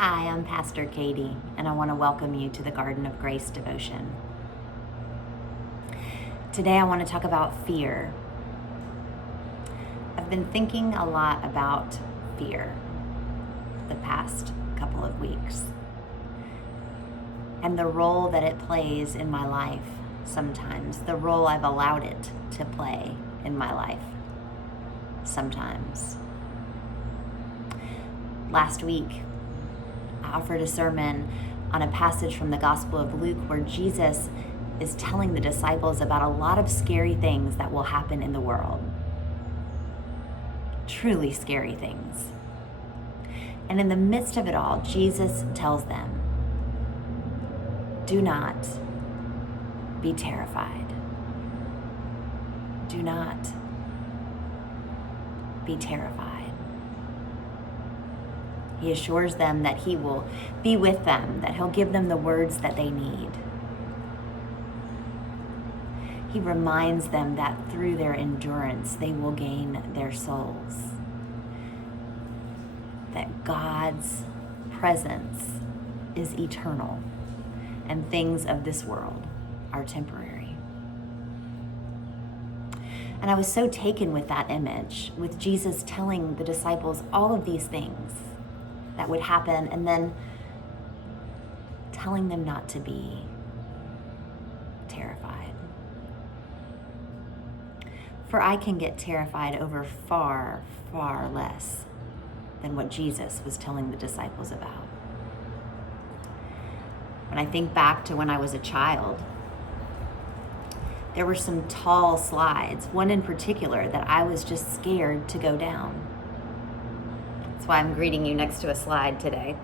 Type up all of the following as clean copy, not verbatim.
Hi, I'm Pastor Katie, and I want to welcome you to the Garden of Grace devotion. Today I want to talk about fear. I've been thinking a lot about fear the past couple of weeks and the role that it plays in my life sometimes, the role I've allowed it to play in my life sometimes. Last week, I offered a sermon on a passage from the Gospel of Luke where Jesus is telling the disciples about a lot of scary things that will happen in the world. Truly scary things. And in the midst of it all, Jesus tells them, do not be terrified. Do not be terrified. He assures them that he will be with them, that he'll give them the words that they need. He reminds them that through their endurance, they will gain their souls. That God's presence is eternal and things of this world are temporary. And I was so taken with that image, with Jesus telling the disciples all of these things that would happen, and then telling them not to be terrified. For I can get terrified over far, far less than what Jesus was telling the disciples about. When I think back to when I was a child, there were some tall slides, one in particular that I was just scared to go down. That's why I'm greeting you next to a slide today.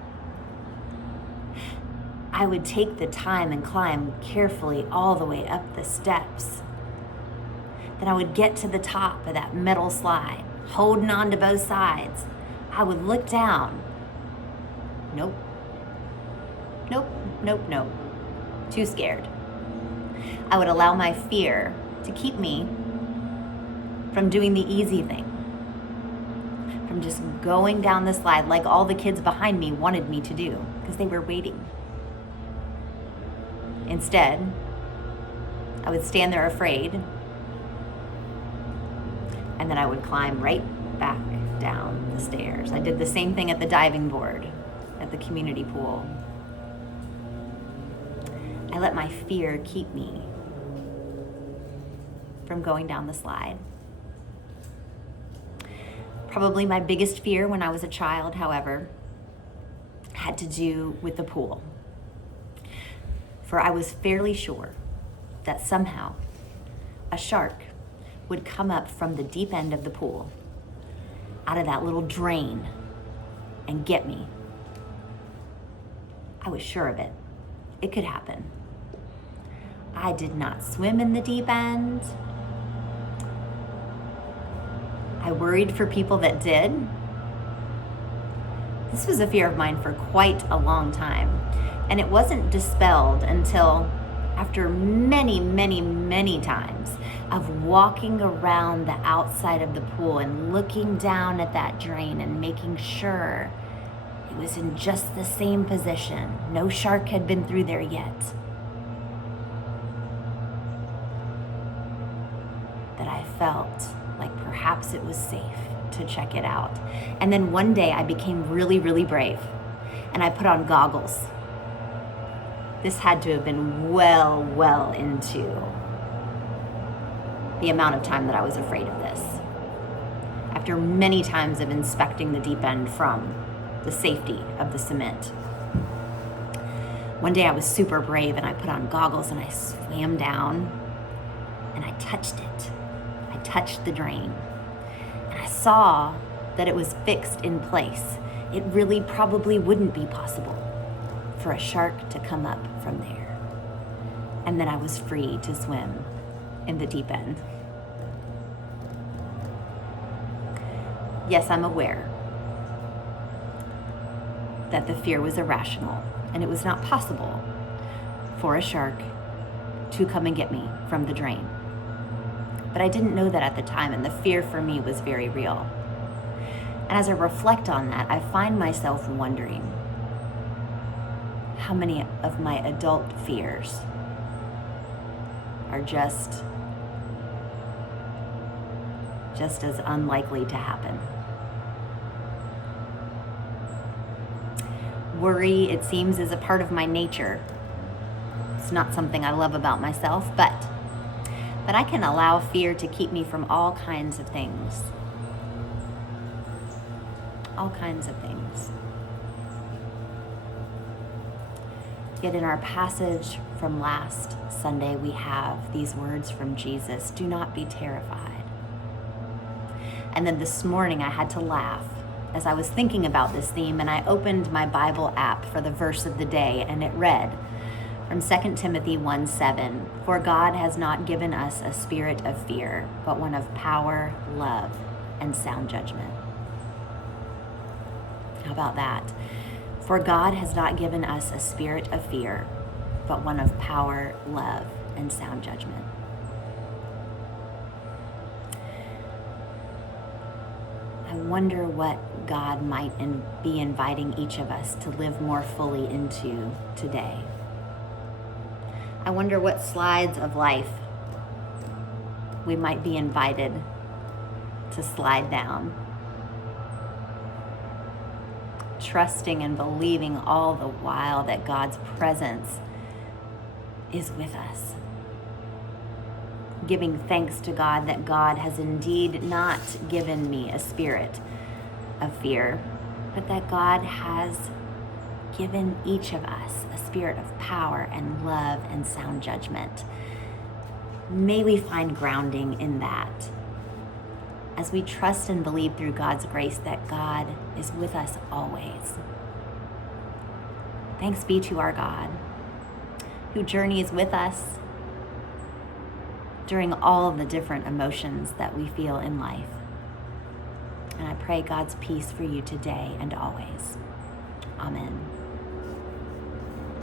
I would take the time and climb carefully all the way up the steps. Then I would get to the top of that metal slide, holding on to both sides. I would look down. Nope. Too scared. I would allow my fear to keep me from doing the easy thing. From just going down the slide like all the kids behind me wanted me to do because they were waiting. Instead, I would stand there afraid, and then I would climb right back down the stairs. I did the same thing at the diving board at the community pool. I let my fear keep me from going down the slide. Probably my biggest fear when I was a child, however, had to do with the pool. For I was fairly sure that somehow a shark would come up from the deep end of the pool, out of that little drain, and get me. I was sure of it. It could happen. I did not swim in the deep end. I worried for people that did. This was a fear of mine for quite a long time, and it wasn't dispelled until after many times of walking around the outside of the pool and looking down at that drain and making sure it was in just the same position. No shark had been through there yet. That I felt like perhaps it was safe to check it out. And then one day I became really brave, and I put on goggles. This had to have been well into the amount of time that I was afraid of this. After many times of inspecting the deep end from the safety of the cement. One day I was super brave, and I put on goggles and I swam down, and I touched it. I touched the drain, and I saw that it was fixed in place. It really probably wouldn't be possible for a shark to come up from there. And then I was free to swim in the deep end. Yes, I'm aware that the fear was irrational, and it was not possible for a shark to come and get me from the drain. But I didn't know that at the time, and the fear for me was very real. And as I reflect on that, I find myself wondering, how many of my adult fears are just as unlikely to happen. Worry, it seems, is a part of my nature. It's not something I love about myself, but I can allow fear to keep me from all kinds of things. All kinds of things. Yet in our passage from last Sunday, we have these words from Jesus, "Do not be terrified." And then this morning I had to laugh as I was thinking about this theme, and I opened my Bible app for the verse of the day, and it read from 2 Timothy 1:7, "For God has not given us a spirit of fear, but one of power, love, and sound judgment." How about that? For God has not given us a spirit of fear, but one of power, love, and sound judgment. I wonder what God might be inviting each of us to live more fully into today. I wonder what slides of life we might be invited to slide down, trusting and believing all the while that God's presence is with us. Giving thanks to God that God has indeed not given me a spirit of fear, but that God has given each of us a spirit of power and love and sound judgment. May we find grounding in that as we trust and believe through God's grace that God is with us always. Thanks be to our God, who journeys with us during all of the different emotions that we feel in life. And I pray God's peace for you today and always. Amen.